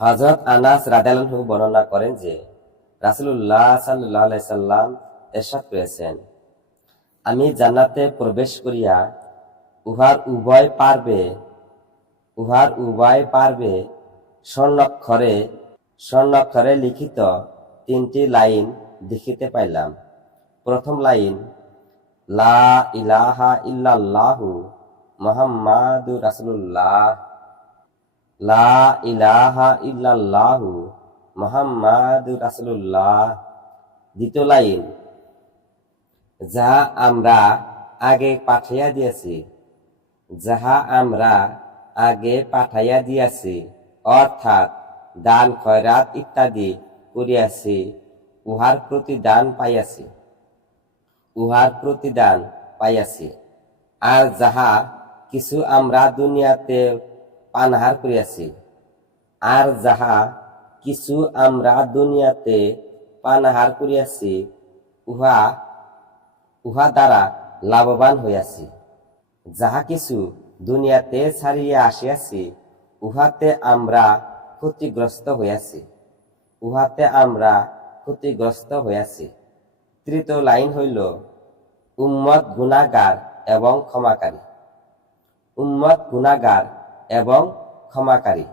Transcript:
হযরত আনাস রাদিয়াল্লাহু আনহু বর্ণনা করেন যে রাসূলুল্লাহ সাল্লাল্লাহু আলাইহি সাল্লাম ইরশাদ করেছেন, আমি জান্নাতে প্রবেশ করিয়া উহার উভয় পার্বে স্বর্ণাক্ষরে স্বর্ণাক্ষরে লিখিত 3টি লাইন দেখিতে পাইলাম। প্রথম লাইন, লা ইলাহা ইল্লাল্লাহু মুহাম্মাদুর রাসূলুল্লাহ, লা ইলাহা ইল্লাল্লাহু মুহাম্মাদুর রাসূলুল্লাহ। দ্বিতীয় লাইন, যাহা আমরা আগে পাঠাইয়া দিয়াছি অর্থাৎ দান খয়রাত ইত্যাদি করিয়াছি, উহার প্রতিদান পাইয়াছি। আর যাহা কিছু আমরা দুনিয়াতে পানাহার করিয়াছি, উহা দ্বারা লাভবান হইয়াছি। যাহা কিছু দুনিয়াতে ছাড়িয়া আসিয়াছি, উহাতে আমরা ক্ষতিগ্রস্ত হইয়াছি। তৃতীয় লাইন হইল, উম্মত গুনাহগার এবং ক্ষমাকারী।